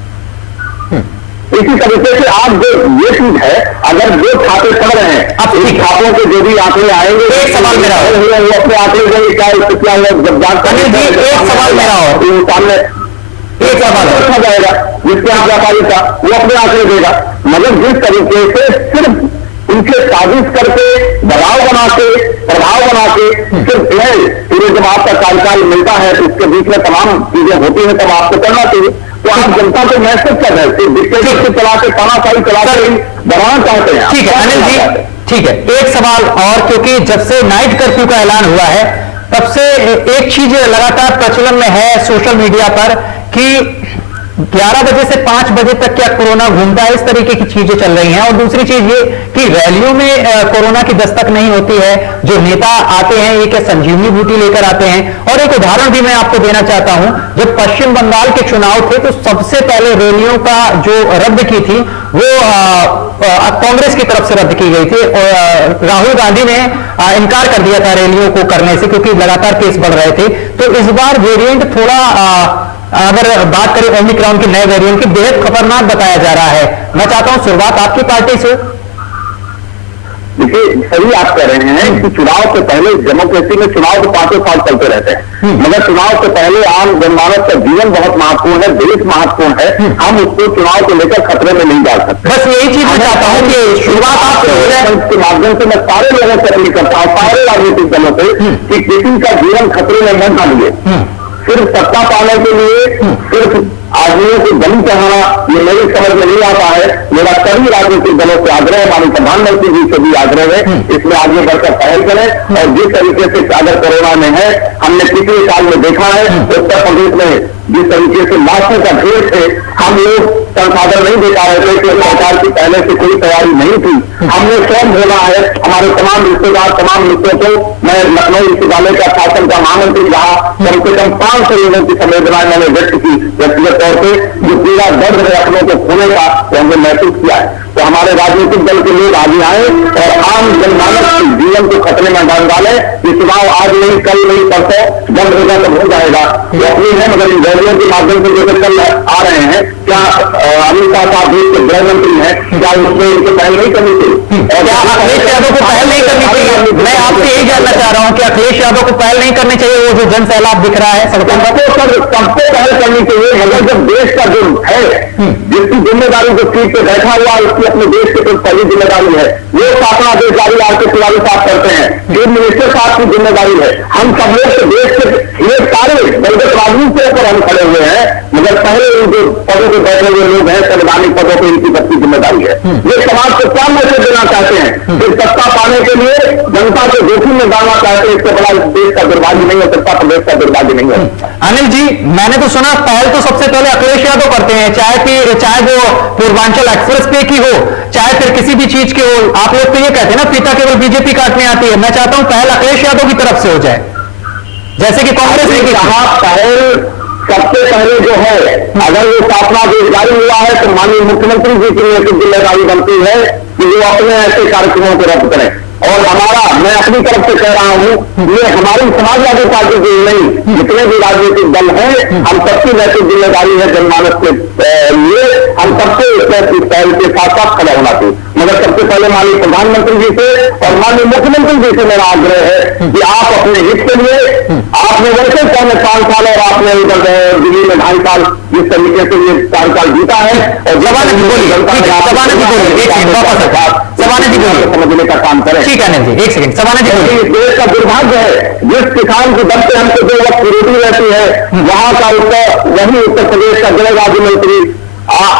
इसी तरीके से आप जो ये चीज है, अगर जो छापे पड़ रहे हैं, अब इन छापों के जो भी आंकड़े आएंगे, एक सवाल मेरा वो अपने आंकड़े देंगे, क्या स्थितियां जब जांच करेंगे। एक सवाल मेरा और सामने एक सवाल हो जाएगा, जिसके आप व्यापारी का वो अपने आंकड़े देगा। मगर जिस तरीके से सिर्फ उनसे साजिश करके, दबाव बना के, प्रभाव बना के, सिर्फ पूरे जब आपका कार्यकाल मिलता है तो इसके बीच में तमाम चीजें होती हैं, तब आपको करना चाहिए। तो आप जनता को मैसेज कर रहे हैं, डिक्टेटरशिप चलाते, तानाशाही चलाते ही दबाना चाहते हैं। ठीक है अनिल जी, ठीक है। एक सवाल और, क्योंकि जब से नाइट कर्फ्यू का ऐलान हुआ है तब से एक चीज लगातार प्रचलन में है सोशल मीडिया पर कि 11 बजे से 5 बजे तक क्या कोरोना घूमता है, इस तरीके की चीजें चल रही हैं। और दूसरी चीज ये कि रैलियों में कोरोना की दस्तक नहीं होती है, जो नेता आते हैं एक संजीवनी बूटी लेकर आते हैं। और एक उदाहरण भी मैं आपको देना चाहता हूं, जब पश्चिम बंगाल के चुनाव थे तो सबसे पहले रैलियों का जो रद्द की थी वो कांग्रेस की तरफ से रद्द की गई थी, और राहुल गांधी ने इनकार कर दिया था रैलियों को करने से, क्योंकि लगातार केस बढ़ रहे थे। तो इस बार वेरिएंट थोड़ा अगर बात करें ओमिक्रॉन के नए वेरिएंट की, बेहद खतरनाक बताया जा रहा है। मैं चाहता हूं शुरुआत आपकी पार्टी से। देखिए सही आप कह रहे हैं कि चुनाव से पहले डेमोक्रेसी में चुनाव तो 5 साल चलते रहते हैं, मगर चुनाव से पहले आम जनमानस का जीवन बहुत महत्वपूर्ण है, देश महत्वपूर्ण है। हम उसको चुनाव को लेकर खतरे में नहीं डाल सकते। बस यही चीज मैं चाहता हूं कि शुरुआत आपसे हो जाए। इसके माध्यम से मैं सारे लोगों से अपील करता हूं, सारे राजनीतिक दलों से, कि किसी का जीवन खतरे में न डालिए। सिर्फ सत्ता पाने के लिए सिर्फ आदमियों को बलि चढ़ाना, ये मेरी समझ में नहीं आता है। मेरा सभी राजनीतिक दलों से आग्रह है, माननीय प्रधानमंत्री जी से भी आग्रह है, इसमें आगे बढ़कर पहल करें। और जिस तरीके से अगर कोरोना में है, हमने पिछले साल में देखा है उत्तर प्रदेश में जिस तरीके से लाखों का भीड़ थे, हम लोग संसाधन नहीं दे पा रहे थे कि सरकार की पहले से कोई तैयारी नहीं थी। हमने स्वयं बोला है, हमारे तमाम रिश्तेदार, तमाम मित्रों को, मैं लखनऊ विश्वविद्यालय का शासन का महामंत्री रहा, कम से कम 500 लोगों की संवेदनाएं मैंने व्यक्त की व्यक्तिगत तौर पर, जो पूरा दर्द है लखनऊ को खोने का, वो हमने महसूस किया है। तो हमारे राजनीतिक दल के लोग आगे आए और आम जनमानस के जीवन को खतरे में डाल डाले। ये चुनाव आज नहीं, कल नहीं, परसों बंद होगा तो हो जाएगा, वो अपनी है। मगर इन रैलियों के माध्यम से जैसे कल आ रहे हैं, क्या अमित शाह साहब देश के गृह मंत्री हैं, क्या उसमें इनके पहल नहीं करनी चाहिए? और क्या अखिलेश यादव को पहल नहीं करनी चाहिए? मैं आपसे यही जानना चाह रहा हूं कि अखिलेश यादव को पहल नहीं करनी चाहिए? वो जो जन सैलाब दिख रहा है सड़कों पर, सबको पहल करनी चाहिए। मगर जब देश का जो है, जिसकी जिम्मेदारी जो सीट पे बैठा हुआ है, उसकी अपने देश के कुछ पहली जिम्मेदारी है, वो शासन अधिकारी आर.के. तिवारी साहब करते हैं, चीफ मिनिस्टर साहब की जिम्मेदारी है। हम सब लोग तो देश के ये सारे दलगत राजनीति के ऊपर हम खड़े हुए हैं, मगर पहले इन जो पदों पर बैठे हुए लोग हैं, संवैधानिक पदों पर, इनकी सबकी जिम्मेदारी है। ये समाज को क्या मैसेज देना चाहते हैं? सिर्फ सत्ता पाने के लिए जनता को जोखिम में डालना चाहते हैं, इससे बड़ा देश का दुर्भाग्य नहीं हो सकता, प्रदेश का दुर्भाग्य नहीं हो सकता। अनिल जी, मैंने तो सुना पहल तो सबसे पहले अखिलेश यादव करते हैं, चाहे वो पूर्वांचल एक्सप्रेस वे की हो, चाहे फिर किसी भी चीज की हो। आप लोग तो ये कहते हैं ना, फीता केवल बीजेपी काटने आती है। मैं चाहता हूं पहल अखिलेश यादव की तरफ से हो जाए, जैसे कि कांग्रेस ने कहा। पहल सबसे पहले जो है, अगर वो स्थापना जारी हुआ है तो माननीय मुख्यमंत्री जी की एक जिम्मेदारी बनती है कि वो अपने ऐसे कार्यक्रमों को रद्द करें। और हमारा, मैं अपनी तरफ से कह रहा हूं, ये हमारी समाजवादी पार्टी की नहीं, जितने भी राजनीतिक दल हैं, हम सबकी नैतिक जिम्मेदारी है जनमानस के लिए। हम सबसे पहल के साथ साथ खड़ा होना चाहिए। मगर सबसे पहले माननीय प्रधानमंत्री जी से और माननीय मुख्यमंत्री जी से मेरा आग्रह है कि आप अपने हित के लिए, आपने वैसे 5.5 साल और आपने इधर दिल्ली में 2.5 साल जिस तरीके से ये कार्यकाल जीता है और समझने का काम करें। ठीक है अनिल जी, एक सेकंड, सवाना जी बोलिए। इस देश का दुर्भाग्य है, जिस किसान की दर से हमको जो वक्त रोटी रहती है, वहां का वही उत्तर प्रदेश का गृह राज्य मंत्री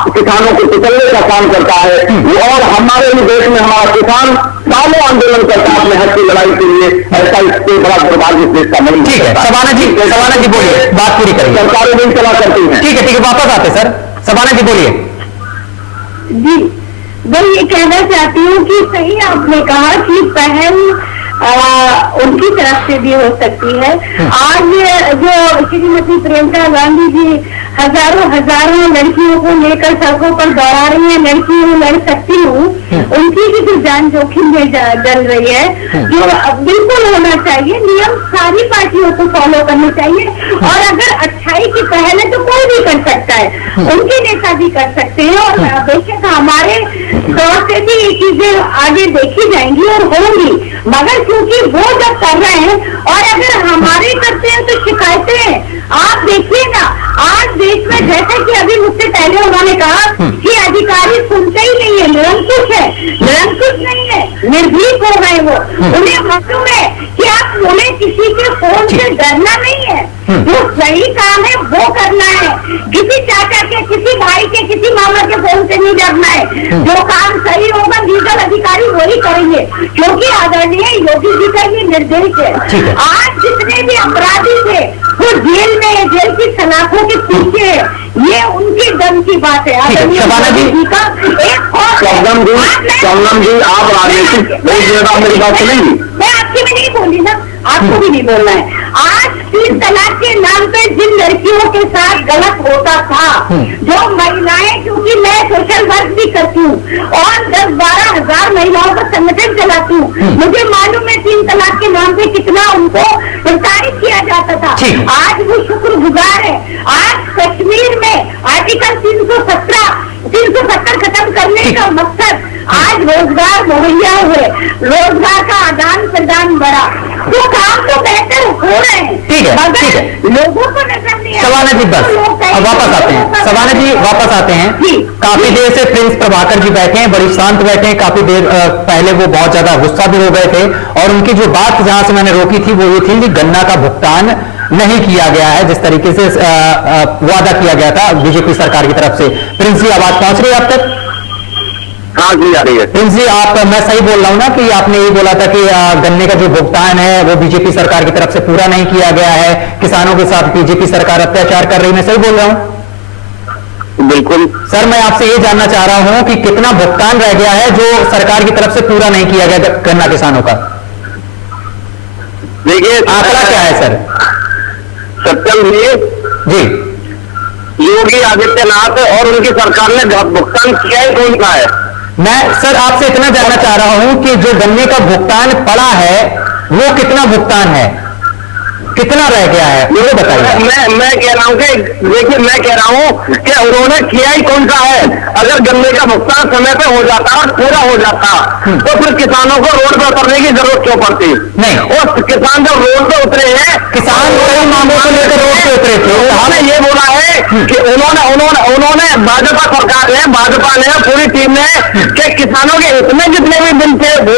किसानों को कुचलने का काम करता है। और हमारे ही देश में हमारा किसान सालों आंदोलन करता है अपने हक की लड़ाई के लिए। ऐसा इससे बड़ा दुर्भाग्य इस देश का नहीं। ठीक है सवाना जी बोलिए, बात पूरी करिए। सरकारें नहीं चला करती हैं। ठीक है, वापस आते सर, सवाना जी बोलिए। जी, मैं ये कहना चाहती हूँ कि सही आपने कहा कि पहल उनकी तरफ से भी हो सकती है। आज जो श्रीमती प्रियंका गांधी जी हजारों लड़कियों को लेकर सड़कों पर दौड़ा रही है, लड़की हूँ, लड़ सकती हूँ, उनकी भी जो जान जोखिम में जल रही है, जो बिल्कुल होना चाहिए। नियम सारी पार्टियों को फॉलो करने चाहिए और अगर अच्छाई की पहल है तो कोई भी कर सकता है, उनके नेता भी कर सकते हैं और बेशक हमारे तौर से भी ये चीजें आगे देखी जाएंगी और होंगी। मगर क्योंकि वो जब कर रहे हैं और अगर हमारे करते हैं तो शिकायतें आप देखिए ना, आज देश में जैसे कि अभी मुझसे पहले उन्होंने कहा कि अधिकारी सुनते ही नहीं है, निरंकुश है, निरंकुश नहीं है, निर्भीक हो गए वो। उन्हें मालूम है कि आप उन्हें किसी के फोन से डरना नहीं है, जो सही काम है वो करना है। किसी चाचा के, किसी भाई के, किसी मामा के फोन से नहीं डरना है। जो काम सही होगा लीगल अधिकारी वही करेंगे, क्योंकि आदरणीय योगी जी का ये निर्देश है। आज जितने भी अपराधी थे वो जेल में, जेल की सलाखों के पीछे है, ये उनकी दम की बात है। आदरणीय योगी जी का एक संगम जी, आप राजनीतिक मेरी बात सुनेंगी? मैं आपकी भी नहीं बोली ना, आपको भी नहीं बोलना है। आज 3 तलाक के नाम पे जिन लड़कियों के साथ गलत होता था, जो महिलाएं, क्योंकि मैं सोशल वर्क भी करती हूँ और 10-12 हजार महिलाओं का संगठन चलाती हूँ, मुझे मालूम है 3 तलाक के नाम पे कितना उनको प्रताड़ित किया जाता था। आज वो शुक्रगुजार है। आज कश्मीर में आर्टिकल 370 खत्म करने का मकसद आज रोजगार मुहैया हुए, रोजगार का आदान प्रदान बढ़ा, तो काम तो बेहतर हो रहे हैं। ठीक है लोगों को नजर नहीं सवाना जी, बस अब वापस आते हैं। सवाना जी वापस आते हैं। काफी देर से प्रिंस प्रभाकर जी बैठे हैं, बड़ी शांत बैठे हैं। काफी देर पहले वो बहुत ज्यादा गुस्सा भी हो गए थे और उनकी जो बात जहां से मैंने रोकी थी वो ये थी कि गन्ना का भुगतान नहीं किया गया है जिस तरीके से वादा किया गया था बीजेपी सरकार की तरफ से। प्रिंस जी आवाज पहुंच रही है आप तक? हाँ जी, आ रही है। प्रिंस जी, आप, मैं सही बोल रहा हूं ना कि आपने ये बोला था कि गन्ने का जो भुगतान है वो बीजेपी सरकार की तरफ से पूरा नहीं किया गया है, किसानों के साथ बीजेपी सरकार अत्याचार कर रही है, मैं सही बोल रहा हूं? बिल्कुल सर, मैं आपसे ये जानना चाह रहा हूं कि कितना भुगतान रह गया है जो सरकार की तरफ से पूरा नहीं किया गया गन्ना किसानों का? देखिए, आंकड़ा क्या है सर? सत्यम जी, योगी आदित्यनाथ और उनकी सरकार ने भुगतान किया ही कौन सा है? मैं सर आपसे इतना जानना चाह रहा हूं कि जो गन्ने का भुगतान पड़ा है वो कितना भुगतान है, कितना रह गया है, ये बताइए। मैं कह रहा हूँ कि देखिए, मैं कह रहा हूँ कि उन्होंने किया ही कौन सा है? अगर गन्ने का भुगतान समय पे हो जाता और पूरा हो जाता तो फिर किसानों को रोड पे उतरने की जरूरत क्यों पड़ती? नहीं, और किसान जब रोड पे उतरे हैं, किसान कई मांगों को लेकर रोड पे उतरे थे। उन्होंने ये बोला है कि उन्होंने भाजपा सरकार ने, भाजपा ने, पूरी टीम ने कि किसानों के हित में जितने भी बिल थे वो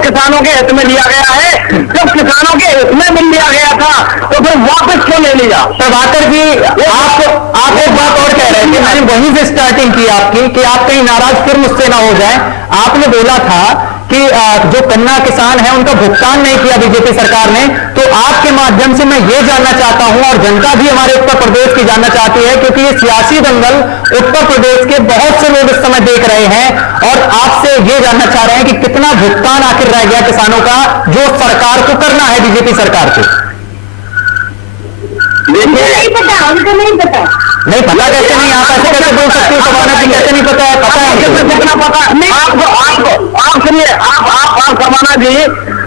किसानों के हित में लिया गया है। जब किसानों के हित में बिल लिया गया तो फिर वापस क्यों ले लिया? प्रभाकर जी, आप एक बात और कह रहे थे, मैंने वहीं से स्टार्टिंग की आपकी कि आप कहीं नाराज फिर मुझसे ना हो जाए। आपने बोला था कि जो गन्ना किसान है उनका भुगतान नहीं किया बीजेपी सरकार ने, तो आपके माध्यम से मैं ये जानना चाहता हूं और जनता भी हमारे उत्तर प्रदेश की जानना चाहती है, क्योंकि ये सियासी दंगल उत्तर प्रदेश के बहुत से लोग इस समय देख रहे हैं और आपसे ये जानना चाह रहे हैं कि कितना भुगतान आखिर रह गया किसानों का जो सरकार को करना है, बीजेपी सरकार को। नहीं पता, उनको नहीं पता। नहीं पता कैसे नहीं? आप ऐसे कैसे बोल सकते हो? सवाना जी, कैसे नहीं पता है? पता है, कितना पता? आप सुनिए, आप सवाना जी,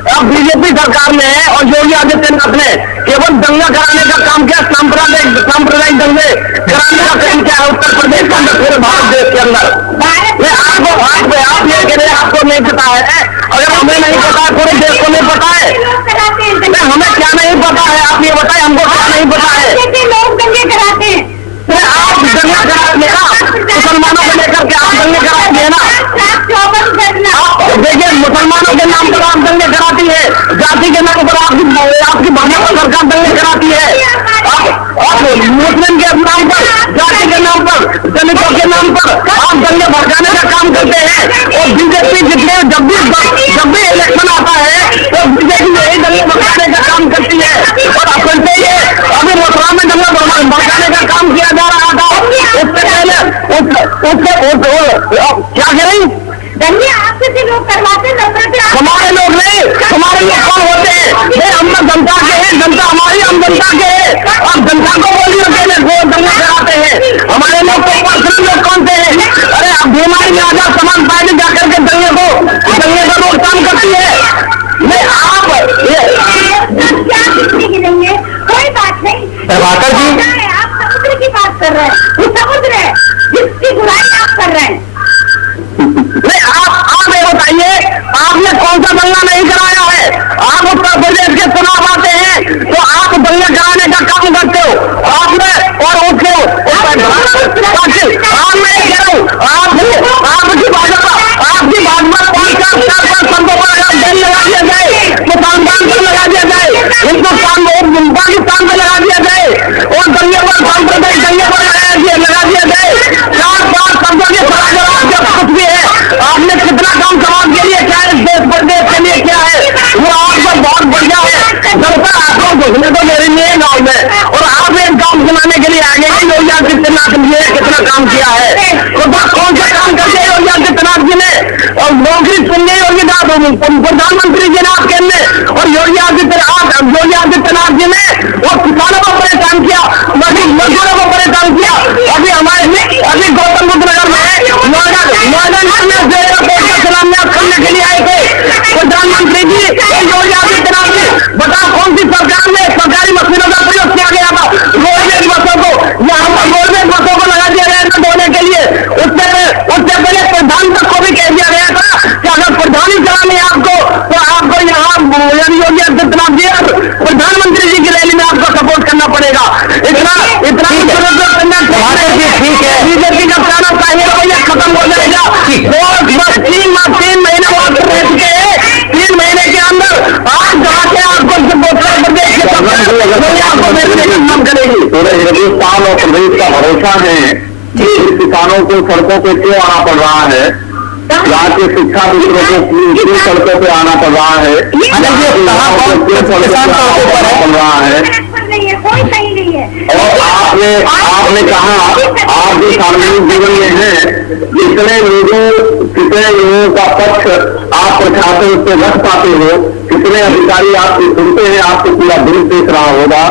अब बीजेपी सरकार ने और योगी आदित्यनाथ ने केवल दंगा कराने का काम किया, सांप्रदायिक दंगे कराने का काम किया है उत्तर प्रदेश के अंदर, पूरे भारत देश के अंदर। ये आप ये कह रहे हैं आपको नहीं पता है, अगर हमें नहीं पता है, पूरे देश को नहीं पता है, हमें क्या नहीं पता है आप ये बताएं, हमको क्या नहीं पता है। लोग दंगे कराते हैं, आप दंगा कराते हैं ना, मुसलमानों को लेकर के आप दंगे कराते हैं ना। देखिए मुसलमानों के नाम पर आप दंगे कराती है, जाति के नाम पर आपकी भाजपा सरकार दंगे कराती है। आप मुस्लिम के नाम पर, जाति के नाम पर, दलितों के नाम पर आप दंगे भड़काने का काम करते हैं। और बीजेपी जितने जब भी इलेक्शन आता है तो बीजेपी यही दंगे भड़काने का काम करती है। और अब करते ही अभी मथुरा में दंगा भड़काने का काम किया जा रहा था, उससे पहले क्या करें दंगे आपसे लोग करवाते, हमारे लोग नहीं, हमारे लोग कौन होते हैं? हम तो जनता के हैं, जनता हमारी, हम जनता के हैं। अब जनता को बोलिए अकेले वो दंगे कराते हैं, हमारे लोग तो पर्सनल लोग कौन से हैं? अरे अब बीमारी में आजाद समाज पार्टी जाकर के दंगे को रोकथाम करती है। नहीं आप क्या सीखने की नहीं है, कोई बात नहीं। प्रभाकर जी, आप समुद्र की बात कर रहे हैं, वो समुद्र है जिसकी बुराई आप कर रहे हैं। नहीं आप ये बताइए, आपने कौन सा दंगा नहीं कराया है? आप उत्तर प्रदेश के चुनाव आते हैं तो आप दंगा कराने का काम करते हो आपने, और उसके मैं ये कह रहा हूँ आपकी भाजपा 5-4% संतों पर बैन लगा दिया जाए, मुसलमान पर लगा दिया जाए, हिंदुस्तान में पाकिस्तान पर लगा दिया जाए, और दंगे पर सांप्रदायिक दंगे पर लगा दिया जाए। 4 शब्दों के कुछ भी है, आपने कितना काम समाज के लिए क्या है, देश प्रदेश के लिए क्या है, वो आपका बहुत बढ़िया है। जनता आपको घुसने तो मेरे लिए गाँव में, और आप एक काम सुनाने के लिए आगे ही योगी आदित्यनाथ जी ने कितना काम किया है, तो बस कौन सा काम करके योगी आदित्यनाथ जी ने, और नौकरी सुनने योगी प्रधानमंत्री जी ने आपके ने, और योगी आदित्यनाथ जी ने वो किसानों को परेशान किया, मजदूरों को परेशान किया। अभी गौतम बुद्ध नगर में नोएडा में शिलान्यास करने के लिए आए थे प्रधानमंत्री जी योगी आदित्यनाथ जी। बताओ कौन सी सरकार में सरकारी मशीनों का प्रयोग किया गया था रोडवेज बसों को, यहाँ पर रोडवेज बसों को लगा दिया गया था धोने के लिए। उससे पहले प्रधान तक को भी कह दिया गया था कि अगर प्रधान ही चलाने आपको तो आपको यहाँ योगी आदित्यनाथ जी प्रधानमंत्री जी की रैली में आपको सपोर्ट करना पड़ेगा। इतना ठीक है, बीजेपी का पुराना चाहिए रवैया खत्म हो जाएगा। 3 महीने बाद रह चुके हैं, 3 महीने के अंदर आज जाके आपको उत्तर प्रदेश के आपको मेरे काम करेगी। पूरे हिंदुस्तान और प्रदेश का भरोसा है कि किसानों को सड़कों पे क्यों आना पड़ रहा है, यहाँ के शिक्षा मित्रों को क्यों सड़कों पे आना पड़ रहा है, पड़ रहा है। कोई सही नहीं है। और आपने कहा आप जो सार्वजनिक जीवन में हैं, कितने लोगों का पक्ष आप प्रशासन से रख पाते हो, कितने अधिकारी आप सुनते हैं, आपको पूरा देश देख रहा होगा।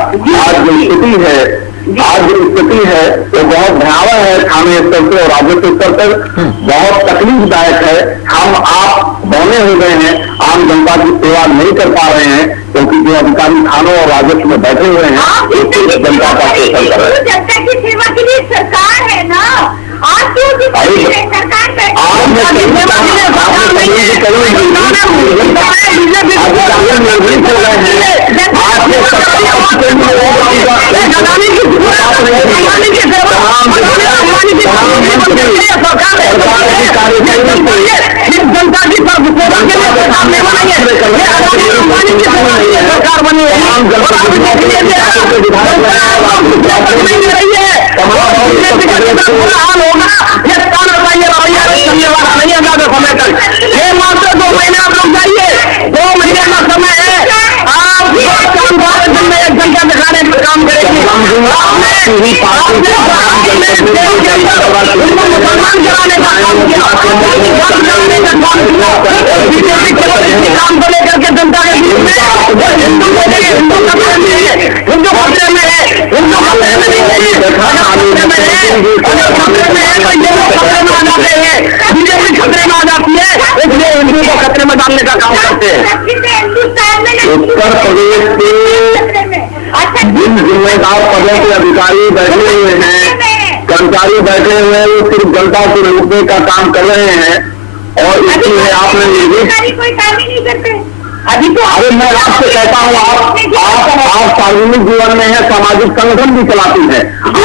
आज जो स्थिति है वो बहुत भयावह है, थाने स्तर पर और राज्य स्तर पर बहुत तकलीफदायक है। हम आप बौने हो गए हैं, आम जनता की सेवा नहीं कर पा रहे हैं, क्योंकि जो अधिकारी थानों और राजस्व में बैठे हुए हैं जनता का शोषण कर रहे हैं। जनता की सेवा के लिए सरकार है ना, आप क्यों सरकार जनता की सरकार बनी है, समय तक ये मात्र 2 महीने आप लोग जाइए, 2 महीने का समय है। आप भारत में 1 घंटा दिखाने का काम करेंगे, मुसलमान कराने का काम किया, काम को लेकर के जनता के बीच में हिंदू खतरे में है, हिंदू खतरे में है, हिंदू खतरे में नहीं है, खतरे में है, खतरे में है तो ये लोग खतरे में आ जाते हैं, बीजेपी खतरे में आ जाती है, इसलिए हिंदू को खतरे में डालने का काम करते हैं। उत्तर प्रदेश के जिन जिम्मेदार पदों के अधिकारी बैठे हुए हैं, अधिकारी बैठे हुए हैं वो सिर्फ जनता को लूटने का काम कर रहे हैं, और इसलिए आपने अधिकारी कोई काम ही नहीं करते अभी तो। अरे मैं आपसे कहता हूँ, आप सार्वजनिक जीवन में है, सामाजिक संगठन भी चलाती है।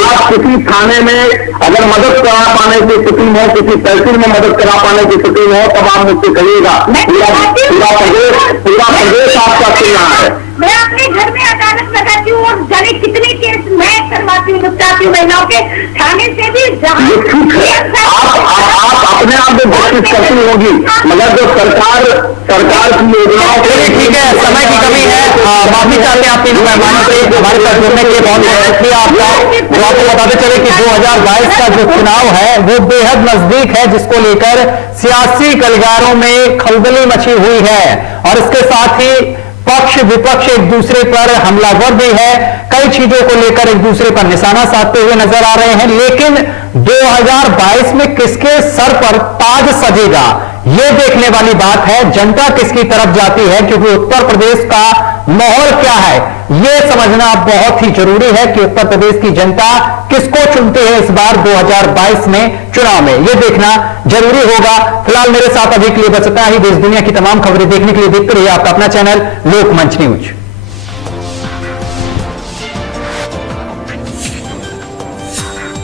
आप किसी थाने में अगर मदद करा पाने की स्थिति हो, किसी तहसील में मदद करा पाने की स्थिति हो, तब आप मुझसे कहिएगा। पूरा प्रदेश आपका सुन रहा है। मैं अपने घर में अदालत लगाती हूँ और जाने कितने केस मैं करवाती हूँ, निपटाती हूँ महिलाओं के, थाने से भी। आप अपने आप में कोशिश करती होगी, मगर जो सरकार की योजनाओं। ठीक है, समय की कमी है, माफी चाहते हैं आपके मेहमानों से हमारे साथ जुड़ने के लिए। बहुत बहुत शुक्रिया आपका। तो आपको बताते चले कि 2022 का जो चुनाव है वो बेहद नजदीक है, जिसको लेकर सियासी गलियारों में खलबली मची हुई है, और इसके साथ ही पक्ष विपक्ष एक दूसरे पर हमलावर भी है, कई चीजों को लेकर एक दूसरे पर निशाना साधते हुए नजर आ रहे हैं। लेकिन 2022 में किसके सर पर ताज सजेगा, यह देखने वाली बात है। जनता किसकी तरफ जाती है, क्योंकि उत्तर प्रदेश का माहौल क्या है यह समझना बहुत ही जरूरी है कि उत्तर प्रदेश की जनता किसको चुनती है इस बार 2022 में चुनाव में, यह देखना जरूरी होगा। फिलहाल मेरे साथ अभी के लिए बस इतना ही। देश दुनिया की तमाम खबरें देखने के लिए देखते रहिए आपका अपना चैनल लोकमंच न्यूज।